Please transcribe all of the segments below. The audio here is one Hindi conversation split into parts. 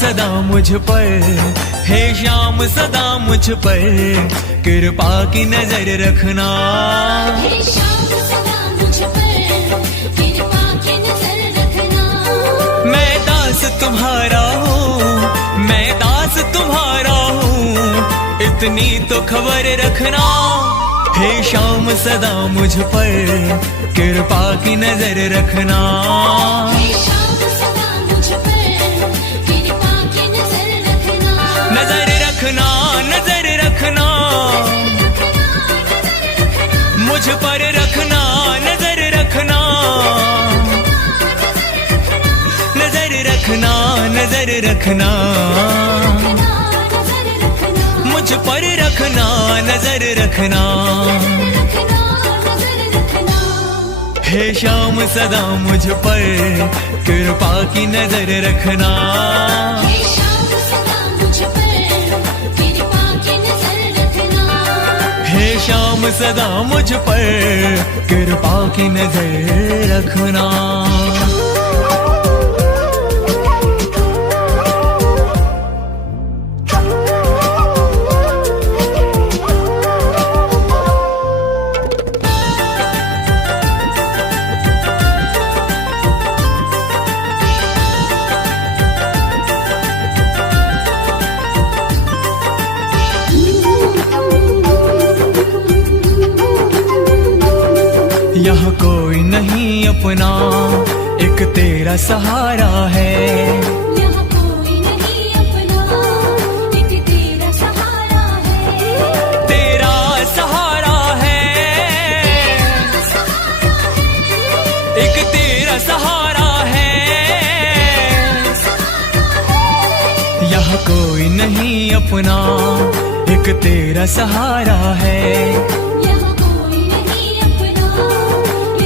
सदा मुझ पर, हे श्याम सदा मुझ पर कृपा की नजर रखना। हे श्याम सदा मुझ पर कृपा की नजर रखना। मैं दास तुम्हारा हूँ, मैं दास तुम्हारा हूँ, इतनी तो खबर रखना। हे श्याम सदा मुझ पर कृपा की नजर रखना। हे श्याम सदा मुझ पर कृपा की नजर रखना। नजर रखना, नजर रखना, मुझ पर रखना, नजर रखना, नजर रखना, नजर रखना, मुझ पर रखना, नजर रखना। हे श्याम सदा मुझ पर कृपा की नजर रखना। हे श्याम सदा मुझ पर कृपा की नजर रखना। हे श्याम सदा मुझ पर कृपा की नजर रखना। यहाँ कोई नहीं अपना, एक तेरा सहारा है। यहाँ कोई नहीं अपना, एक तेरा सहारा है। तेरा सहारा है, एक तेरा सहारा है। यहाँ कोई नहीं अपना, एक तेरा सहारा है। यहाँ कोई नहीं अपना,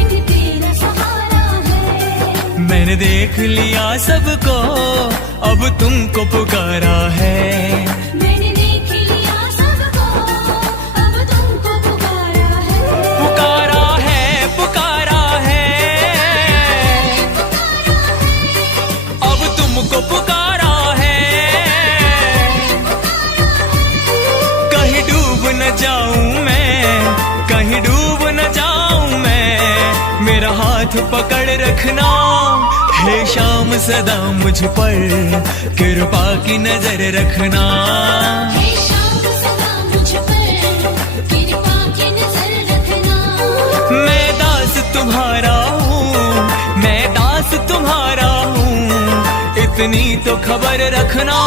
एक तेरा सहारा है। मैंने देख लिया सबको, अब तुमको पुकारा है। मैंने देख लिया सबको, अब तुमको पुकारा है। पुकारा है, पुकारा है, अब तुमको पुकारा है। कहीं डूब न जाऊं मैं, कहीं डूब न जाऊं मैं, मेरा हाथ पकड़ रखना। हे श्याम सदा मुझ पर कृपा की नजर रखना। हे श्याम सदा मुझ पर कृपा की नजर रखना। मैं दास तुम्हारा हूँ, मैं दास तुम्हारा हूँ, इतनी तो खबर रखना।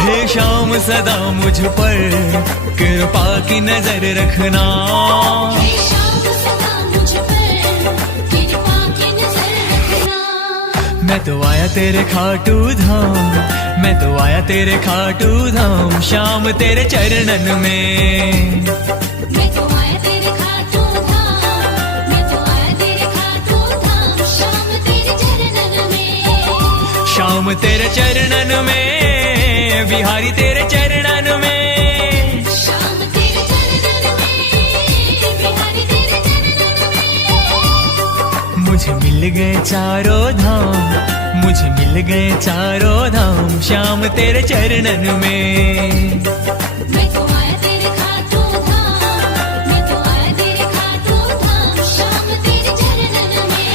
हे श्याम सदा मुझ पर कृपा की नजर रखना। हे श्याम सदा मुझ पर कृपा की नजर रखना। मैं तो आया तेरे खाटू धाम, मैं तो आया तेरे खाटू धाम, श्याम तेरे चरणन में। मैं तो आया तेरे खाटू धाम, मैं तो आया तेरे खाटू धाम, श्याम तेरे चरणन में। श्याम तेरे चरणन में, बिहारी तेरे चरणन में। श्याम तेरे चरणन में, बिहारी तेरे चरणन में। मुझे मिल गए चारों धाम, मुझे मिल गए चारों धाम, श्याम तेरे चरणन में। मैं तो आया तेरे खाटू धाम, मैं तो आया तेरे खाटू धाम, श्याम तेरे चरणन में।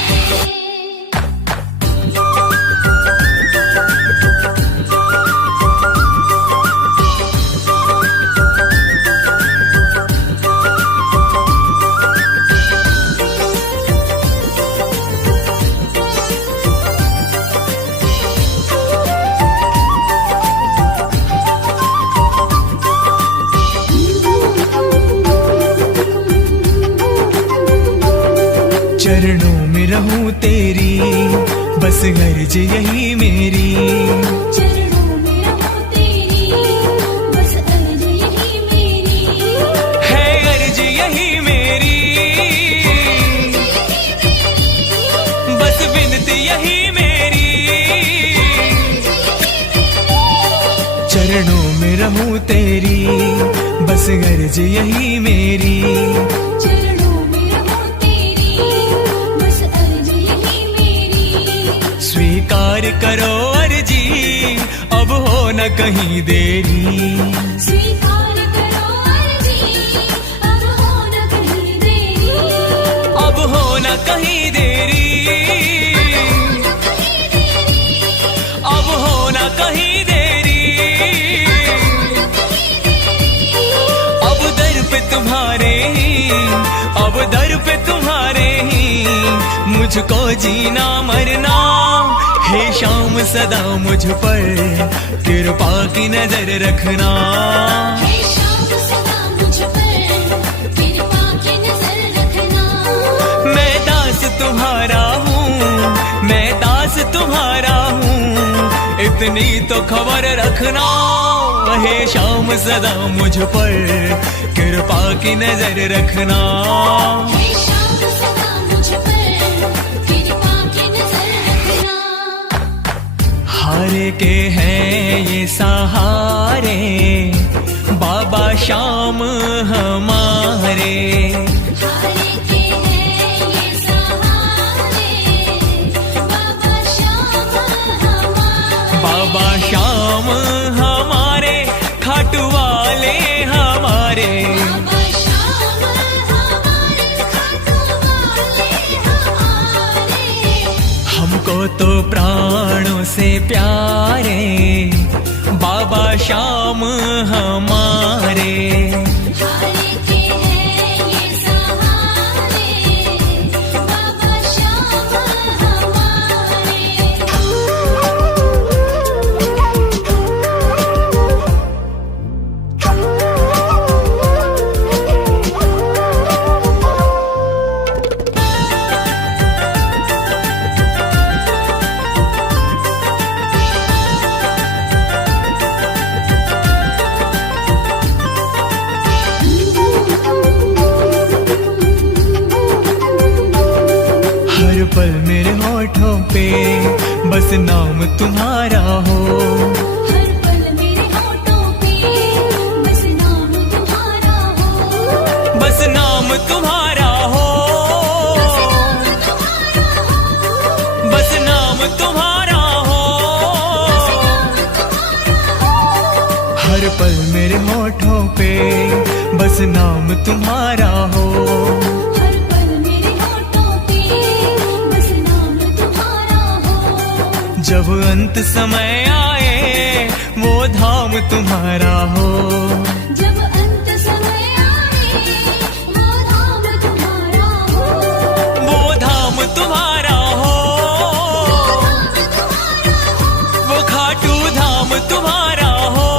चरणों में रहूं तेरी, बस गर्ज यही मेरी। चरणों में रहूं तेरी, बस अर्ज यही मेरी। है गर्ज यही मेरी, बस विनती यही मेरी। चरणों में रहूं तेरी, बस गर्ज यही मेरी। चरणों में रहूं तेरी, बस अर्ज यही मेरी। स्वीकार करो अर्जी, अब कहीं देरी। स्वीकार करो अर्जी, अब हो न कहीं देरी। अब हो न कहीं देरी, अब हो न कहीं देरी। अब दर पे तुम्हारे ही, अब दर पे तुम्हारे ही मुझको जीना मरना। हे शाम सदा मुझ पर कृपा की नजर रखना। हे शाम सदा मुझ पर कृपा की नजर रखना। मैं दास तुम्हारा हूँ, मैं दास तुम्हारा हूँ, इतनी तो खबर रखना। हे शाम सदा मुझ पर कृपा की नजर रखना। हे शाम सदा मुझ पर कृपा की नजर रखना। हारे के हैं ये सहारे बाबा शाम हमारे। हारे के हैं ये सहारे बाबा श्याम हमारे। बाबा शाम हमारे, खाटू वाले हमारे। बाबा श्याम हमारे, खाटू वाले हमारे। हमको तो प्राणों से प्यारे बाबा शाम हमारे। हारे के हैं ये सहारे बाबा श्याम हमारे। हर पल मेरे होठों पे बस नाम तुम्हारा हो। हर पल मेरे होठों पे बस नाम तुम्हारा हो। बस नाम तुम्हारा हो, बस नाम तुम्हारा हो। हर पल मेरे होठों पे बस नाम तुम्हारा हो। हर पल मेरे होठों पे बस नाम तुम्हारा हो। जब अंत समय आए वो धाम तुम्हारा हो। जब अंत समय आए वो धाम तुम्हारा हो। वो धाम तुम्हारा हो, वो खाटू धाम तुम्हारा हो।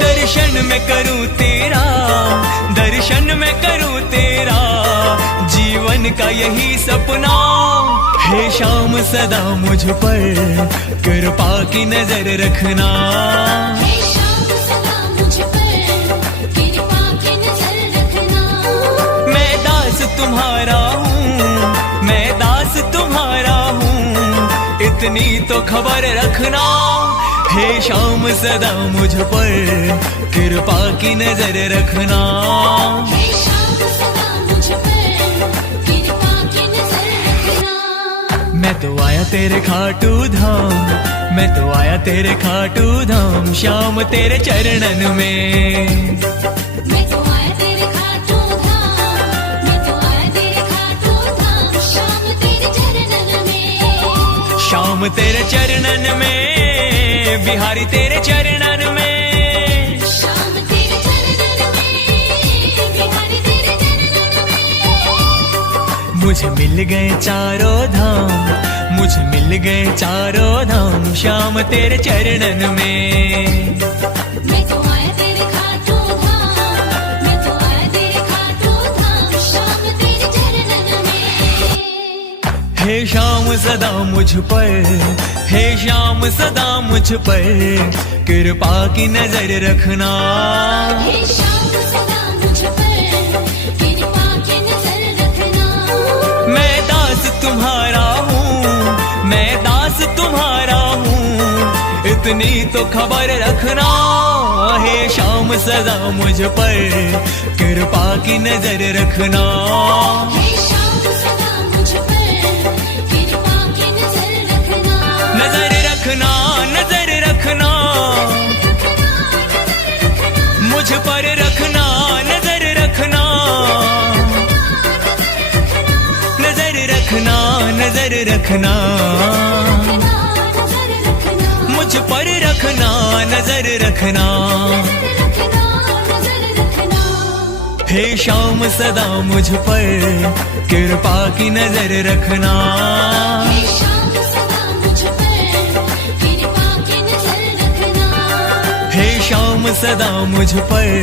दर्शन में करूं तेरा, दर्शन में करूं तेरा, जीवन का यही सपना। हे शाम सदा मुझ पर कृपा की नजर रखना। हे शाम सदा मुझ पर कृपा की नजर रखना। मैं दास तुम्हारा हूँ, मैं दास तुम्हारा हूँ, इतनी तो खबर रखना। हे शाम सदा मुझ पर कृपा की नजर रखना। हे शाम सदा मुझ पर कृपा की नजर रखना। मैं तो आया तेरे खाटू धाम, मैं तो आया तेरे खाटू धाम, श्याम तेरे चरणन में। मैं तो आया तेरे खाटू धाम, मैं तो आया तेरे खाटू धाम, श्याम तेरे चरणन में। श्याम तेरे चरणन में, बिहारी तेरे चरणन में। श्याम तेरे चरणन में, बिहारी तेरे चरणन में। मुझे मिल गए चारों धाम, मुझे मिल गए चारों धाम, श्याम तेरे चरणन में। मैं तो आया तेरे खाटू धाम, मैं तो आया तेरे खाटू धाम, श्याम तेरे चरणन में। हे श्याम सदा मुझ पर, हे श्याम सदा मुझ पर कृपा की नजर रखना। हे श्याम सदा मुझ पर कृपा की नजर रखना। मैं दास तुम्हारा हूँ, मैं दास तुम्हारा हूँ, इतनी तो खबर रखना। हे श्याम सदा मुझ पर कृपा की नजर रखना। हे श्याम सदा मुझ पर कृपा की नजर रखना। नजर रखना, नजर रखना, मुझ पर रखना नजर रखना। नजर रखना। हे शाम सदा मुझ पर कृपा की नजर रखना, हे शाम सदा मुझ पर कृपा की नजर रखना। हे शाम सदा मुझ पर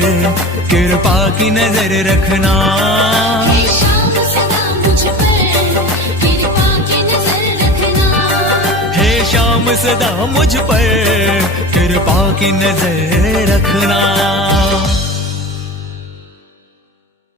कृपा की नजर रखना। हे शाम सदा मुझ पर कृपा की नजर रखना। हे शाम सदा मुझ पर कृपा की नजर रखना।